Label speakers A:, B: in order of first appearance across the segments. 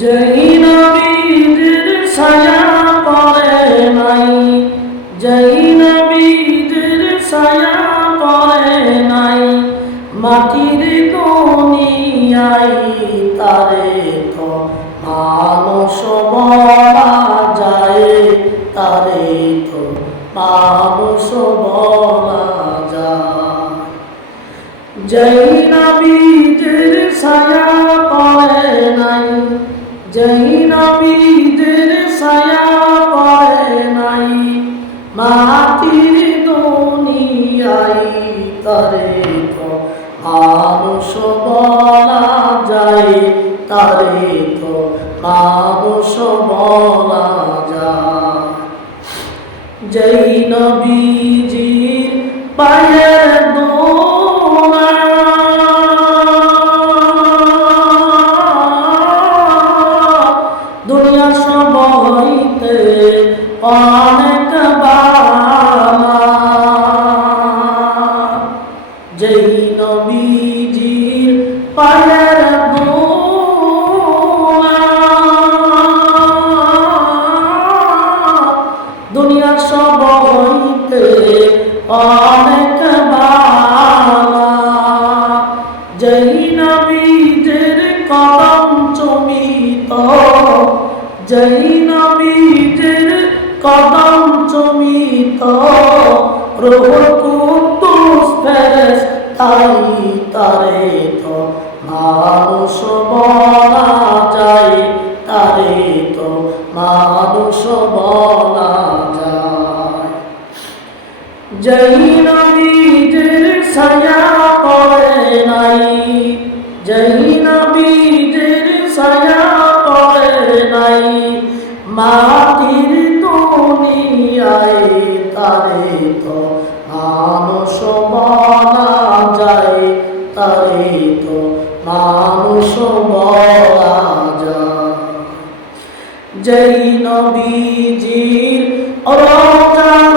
A: যেই নবীর ছায়া পড়ে নাই, যেই নবীর ছায়া পড়ে নাই, মাটির দুনিয়ায় তারে তো মানুষ বলা যায়, তারে তো মানুষ বলা যায়। জয় নবীদের জয় নবীদের ছায়া পড়ে নাই মাটির দুনিয়ায় তারে তো মানুষ বলা যায় তারে তো মানুষ বলা যায় জয় নবীজির পায়ের অনেক যেই নবীজির পায়ের দোলা দুনিয়া সব হইতে অনেক যেই নবীদের কদম চমিত, যেই নবীদের কদম চমিত তাই তারে তো মানুষ বলা যায়, তারে তো মানুষ বলা যায়। নাই জয় নবীদের ছায়া পড়ে নাই মাটির যায় তারে তো মানুষ বলা যায়। জয় নবীজির রোজার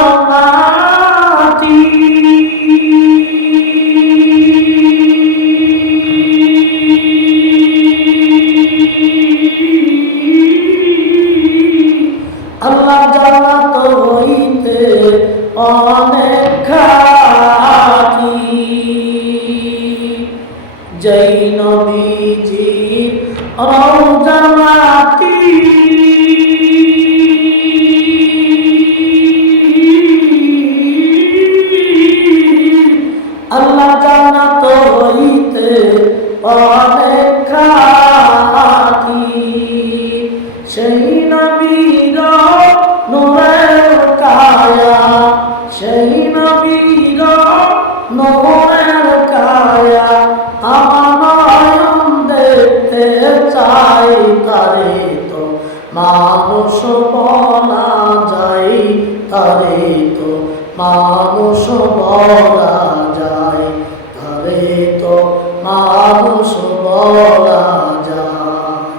A: আল্লাহ জানাত হইতে অনেক জয় নবীজির রোজা মানুষ বলা যায় তারে তো মানুষ বলা যায়।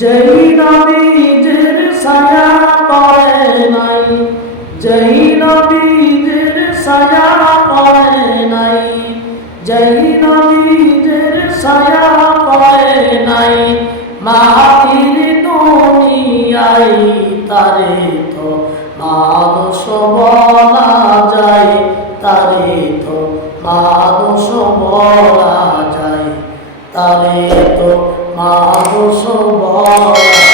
A: জয় নবীদের ছায়া পড়ে নাই জয় নবীদের ছায়া পড়ে নাই জয় নবীদের ছায়া পড়ে নাই, মাটির দুনিয়ায় তারে তো মানুষ বলা যায় তারে তো মানুষ বলা যায় তারে তো মানুষ বলা